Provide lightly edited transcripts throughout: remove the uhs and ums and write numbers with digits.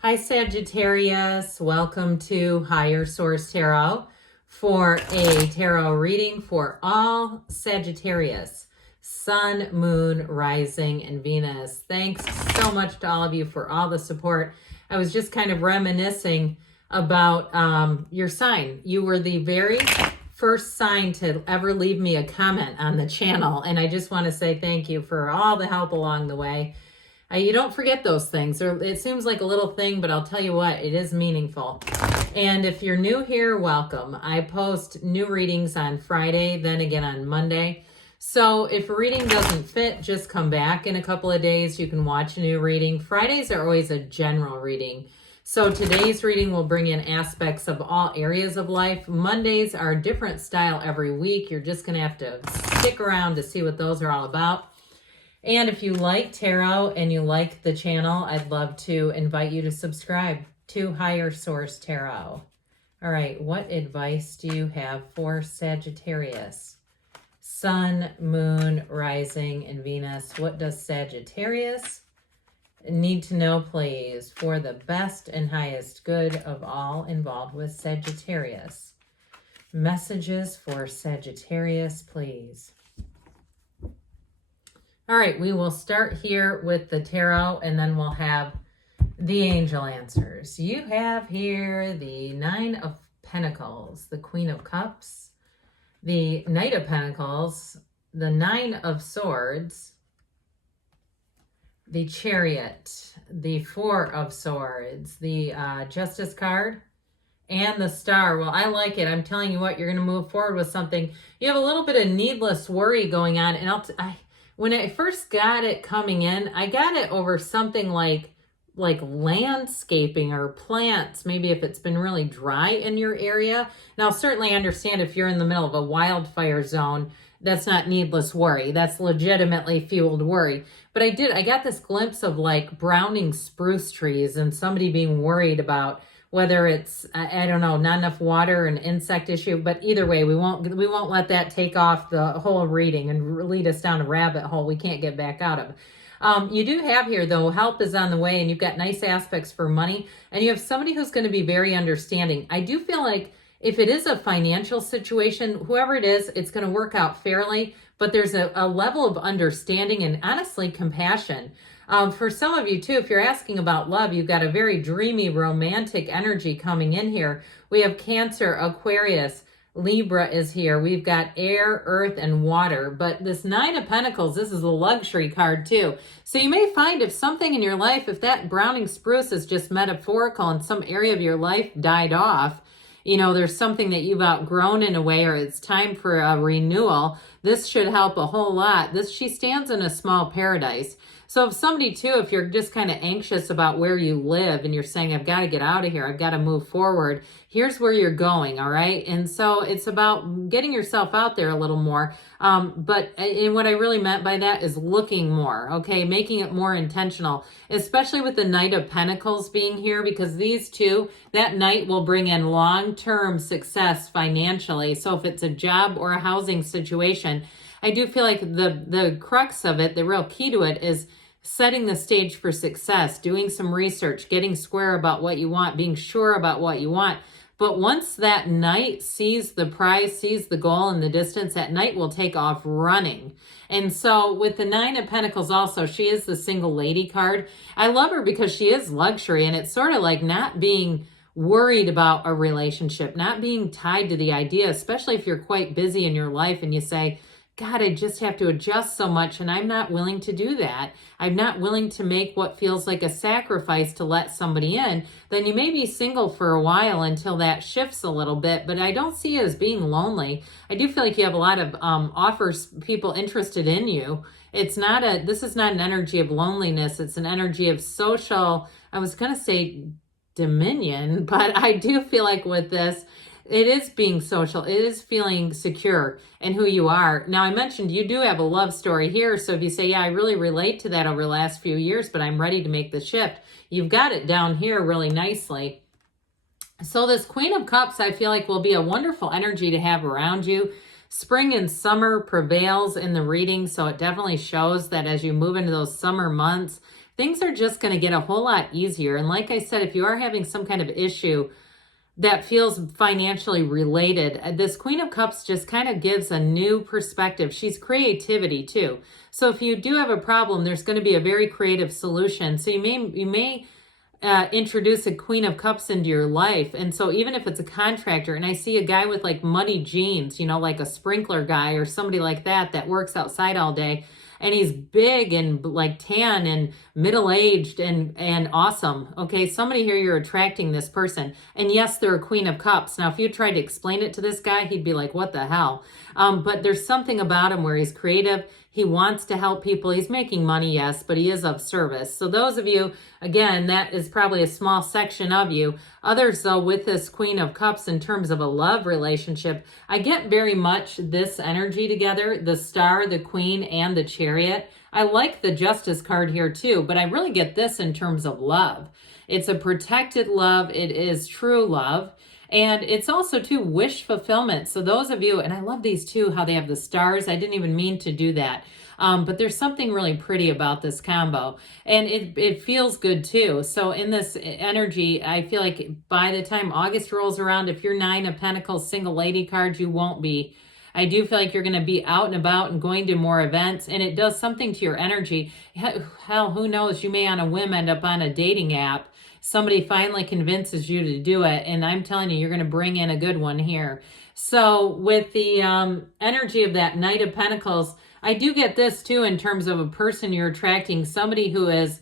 Hi Sagittarius, welcome to Higher Source Tarot for a tarot reading for all Sagittarius, Sun, Moon, Rising, and Venus. Thanks so much to all of you for all the support. I was just kind of reminiscing about your sign. You were the very first sign to ever leave me a comment on the channel, and I just want to say thank you for all the help along the way. You don't forget those things. It seems like a little thing, but I'll tell you what, it is meaningful. And if you're new here, welcome. I post new readings on Friday, then again on Monday. So if a reading doesn't fit, just come back in a couple of days. You can watch a new reading. Fridays are always a general reading. So today's reading will bring in aspects of all areas of life. Mondays are a different style every week. You're just going to have to stick around to see what those are all about. And if you like tarot and you like the channel, I'd love to invite you to subscribe to Higher Source Tarot. All right, what advice do you have for Sagittarius? Sun, Moon, Rising, and Venus. What does Sagittarius need to know, please, for the best and highest good of all involved with Sagittarius? Messages for Sagittarius, please. All right, we will start here with the tarot, and then we'll have the angel answers. You have here the Nine of Pentacles, the Queen of Cups, the Knight of Pentacles, the Nine of Swords, the Chariot, the Four of Swords, the Justice card, and the Star. Well, I like it. I'm telling you what, you're going to move forward with something. You have a little bit of needless worry going on, and when I first got it coming in, I got it over something like landscaping or plants, maybe if it's been really dry in your area. Now, certainly I understand if you're in the middle of a wildfire zone, that's not needless worry. That's legitimately fueled worry. But I got this glimpse of like browning spruce trees and somebody being worried about whether it's, I don't know, not enough water, an insect issue, but either way, we won't let that take off the whole reading and lead us down a rabbit hole we can't get back out of. You do have here, though, help is on the way, and you've got nice aspects for money, and you have somebody who's going to be very understanding. I do feel like if it is a financial situation, whoever it is, it's going to work out fairly, but there's a level of understanding and honestly compassion. For some of you too, if you're asking about love, you've got a very dreamy, romantic energy coming in here. We have Cancer, Aquarius, Libra is here. We've got air, earth, and water. But this Nine of Pentacles, this is a luxury card too. So you may find if something in your life, if that browning spruce is just metaphorical and some area of your life died off, you know, there's something that you've outgrown in a way, or it's time for a renewal. This should help a whole lot. She stands in a small paradise. So if somebody too, if you're just kind of anxious about where you live and you're saying, I've got to get out of here, I've got to move forward, here's where you're going, all right? And so it's about getting yourself out there a little more. And what I really meant by that is looking more, okay? Making it more intentional, especially with the Knight of Pentacles being here, because these two, that Knight will bring in long-term success financially. So if it's a job or a housing situation, I do feel like the crux of it, the real key to it is setting the stage for success, doing some research, getting square about what you want, being sure about what you want. But once that Knight sees the prize, sees the goal in the distance, that Knight will take off running. And so with the Nine of Pentacles also, she is the single lady card. I love her because she is luxury, and it's sort of like not being worried about a relationship, not being tied to the idea, especially if you're quite busy in your life and you say, God, I just have to adjust so much, and I'm not willing to do that. I'm not willing to make what feels like a sacrifice to let somebody in. Then you may be single for a while until that shifts a little bit, but I don't see you as being lonely. I do feel like you have a lot of offers, people interested in you. This is not an energy of loneliness. It's an energy of social, I was going to say dominion, but I do feel like with this, it is being social. It is feeling secure in who you are. Now, I mentioned you do have a love story here. So if you say, yeah, I really relate to that over the last few years, but I'm ready to make the shift, you've got it down here really nicely. So this Queen of Cups, I feel like will be a wonderful energy to have around you. Spring and summer prevails in the reading. So it definitely shows that as you move into those summer months, things are just going to get a whole lot easier. And like I said, if you are having some kind of issue that feels financially related, this Queen of Cups just kind of gives a new perspective. She's creativity too. So if you do have a problem, there's going to be a very creative solution. So you may introduce a Queen of Cups into your life. And so even if it's a contractor, and I see a guy with like muddy jeans, you know, like a sprinkler guy or somebody like that works outside all day, and he's big and like tan and middle-aged and awesome. Okay, somebody here, you're attracting this person. And yes, they're a Queen of Cups. Now, if you tried to explain it to this guy, he'd be like, what the hell? But there's something about him where he's creative. He wants to help people. He's making money, yes, but he is of service. So those of you, again, that is probably a small section of you. Others, though, with this Queen of Cups in terms of a love relationship, I get very much this energy together, the Star, the Queen, and the Chariot. I like the Justice card here too, but I really get this in terms of love. It's a protected love. It is true love. And it's also, too, wish fulfillment. So those of you, and I love these, too, how they have the stars. I didn't even mean to do that. But there's something really pretty about this combo. And it feels good, too. So in this energy, I feel like by the time August rolls around, if you're 9 of Pentacles, single lady card, you won't be. I do feel like you're going to be out and about and going to more events. And it does something to your energy. Hell, who knows? You may on a whim end up on a dating app. Somebody finally convinces you to do it, and I'm telling you, you're going to bring in a good one here. So with the energy of that Knight of Pentacles, I do get this too in terms of a person you're attracting, somebody who is,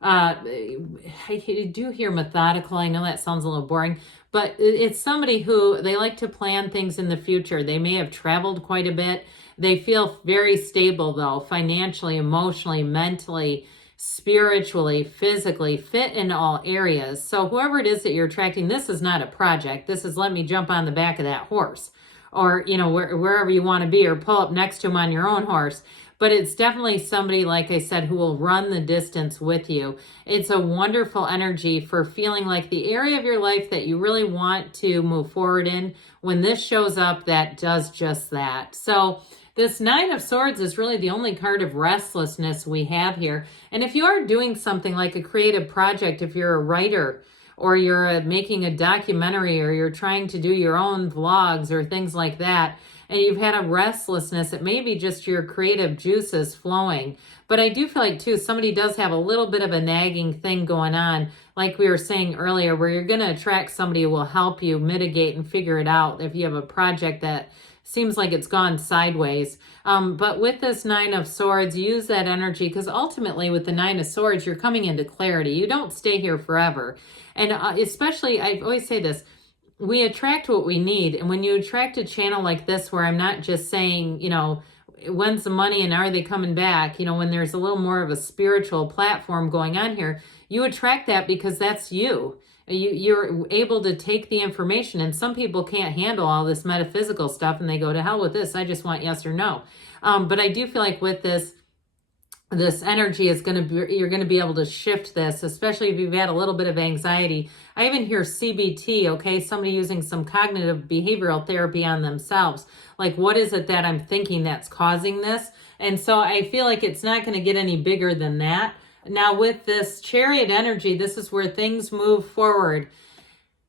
I do hear methodical. I know that sounds a little boring, but it's somebody who, they like to plan things in the future. They may have traveled quite a bit. They feel very stable though, financially, emotionally, mentally, spiritually, physically, fit in all areas. So whoever it is that you're attracting, this is not a project. This is let me jump on the back of that horse, or, you know, wherever you want to be, or pull up next to him on your own horse. But it's definitely somebody, like I said, who will run the distance with you. It's a wonderful energy for feeling like the area of your life that you really want to move forward in. When this shows up, that does just that. So this 9 of Swords is really the only card of restlessness we have here. And if you are doing something like a creative project, if you're a writer, or you're making a documentary, or you're trying to do your own vlogs or things like that, and you've had a restlessness, it may be just your creative juices flowing. But I do feel like, too, somebody does have a little bit of a nagging thing going on, like we were saying earlier, where you're going to attract somebody who will help you mitigate and figure it out if you have a project that seems like it's gone sideways. But with this 9 of Swords, use that energy, because ultimately with the 9 of Swords, you're coming into clarity. You don't stay here forever. And especially, I always say this, we attract what we need. And when you attract a channel like this, where I'm not just saying, you know, when's the money and are they coming back? You know, when there's a little more of a spiritual platform going on here, you attract that because that's you. You're able to take the information, and some people can't handle all this metaphysical stuff and they go, to hell with this, I just want yes or no. But I do feel like with this energy is going to be, you're going to be able to shift this, especially if you've had a little bit of anxiety. I even hear CBT, okay, somebody using some cognitive behavioral therapy on themselves. Like, what is it that I'm thinking that's causing this? And so I feel like it's not going to get any bigger than that. Now with this Chariot energy, this is where things move forward.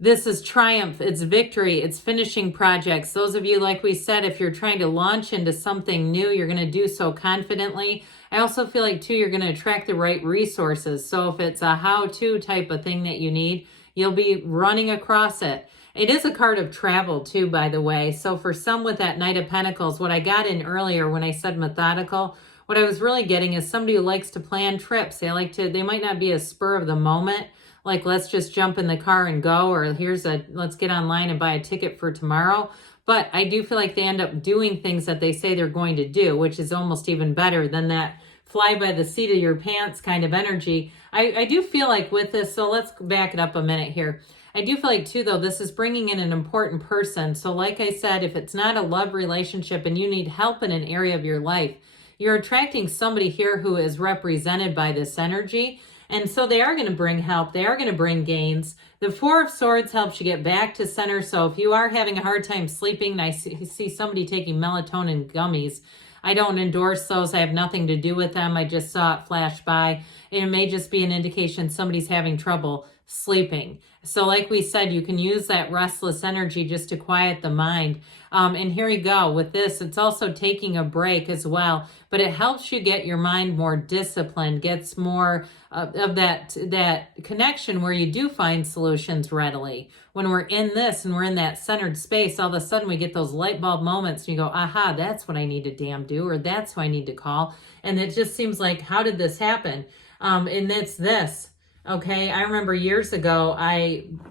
This is triumph, it's victory, it's finishing projects. Those of you, like we said, if you're trying to launch into something new, you're going to do so confidently. I also feel like, too, you're going to attract the right resources. So if it's a how-to type of thing that you need, you'll be running across it. It is a card of travel, too, by the way. So for some with that Knight of Pentacles, what I got in earlier when I said methodical, what I was really getting is somebody who likes to plan trips. They might not be a spur of the moment, like let's just jump in the car and go, or let's get online and buy a ticket for tomorrow. But I do feel like they end up doing things that they say they're going to do, which is almost even better than that fly by the seat of your pants kind of energy. I do feel like with this, so let's back it up a minute here. I do feel like, too, though, this is bringing in an important person. So like I said, if it's not a love relationship and you need help in an area of your life, you're attracting somebody here who is represented by this energy. And so they are going to bring help. They are going to bring gains. The 4 of Swords helps you get back to center. So if you are having a hard time sleeping, and I see somebody taking melatonin gummies, I don't endorse those. I have nothing to do with them. I just saw it flash by. and it may just be an indication somebody's having trouble sleeping. So like we said, you can use that restless energy just to quiet the mind. And here you go with this. It's also taking a break as well, but it helps you get your mind more disciplined, gets more of that connection where you do find solutions readily. When we're in this and we're in that centered space, all of a sudden we get those light bulb moments and you go, aha, that's what I need to damn do, or that's who I need to call. And it just seems like, how did this happen? And it's this. Okay, I remember years ago,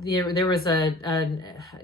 there was a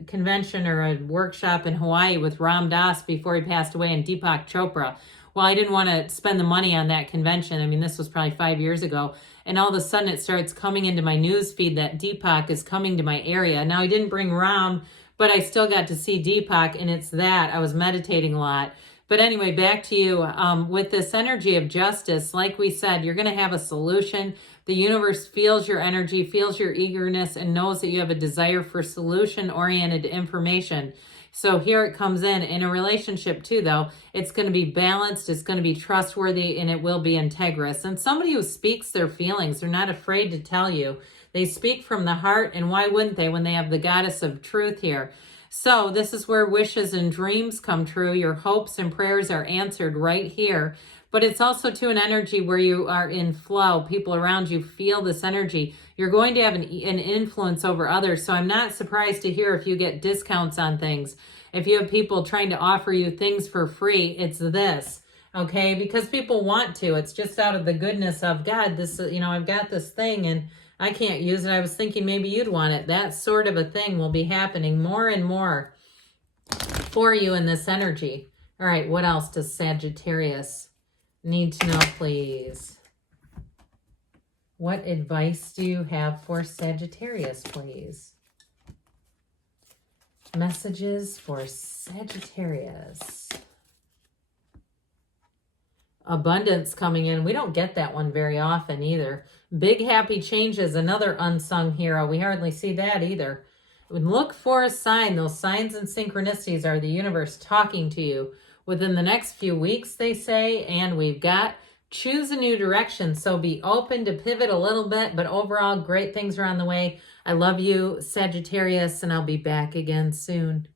convention or a workshop in Hawaii with Ram Dass before he passed away, and Deepak Chopra. Well, I didn't want to spend the money on that convention. I mean, this was probably 5 years ago. And all of a sudden it starts coming into my news feed that Deepak is coming to my area. Now, I didn't bring Ram, but I still got to see Deepak, and it's that. I was meditating a lot. But anyway, back to you. With this energy of justice, like we said, you're going to have a solution. The universe feels your energy, feels your eagerness, and knows that you have a desire for solution-oriented information. So here it comes in a relationship too, though. It's going to be balanced, it's going to be trustworthy, and it will be integrous. And somebody who speaks their feelings, they're not afraid to tell you. They speak from the heart, and why wouldn't they when they have the goddess of truth here? So this is where wishes and dreams come true. Your hopes and prayers are answered right here. But it's also to an energy where you are in flow. People around you feel this energy. You're going to have an influence over others. So I'm not surprised to hear if you get discounts on things. If you have people trying to offer you things for free, it's this. Okay, because people want to. It's just out of the goodness of God. This, I've got this thing and I can't use it. I was thinking maybe you'd want it. That sort of a thing will be happening more and more for you in this energy. All right, what else does Sagittarius need to know, please? What advice do you have for Sagittarius, please? Messages for Sagittarius. Abundance coming in. We don't get that one very often either. Big happy changes, another unsung hero. We hardly see that either. Look for a sign. Those signs and synchronicities are the universe talking to you within the next few weeks, they say. And we've got choose a new direction. So be open to pivot a little bit, but overall, great things are on the way. I love you, Sagittarius, and I'll be back again soon.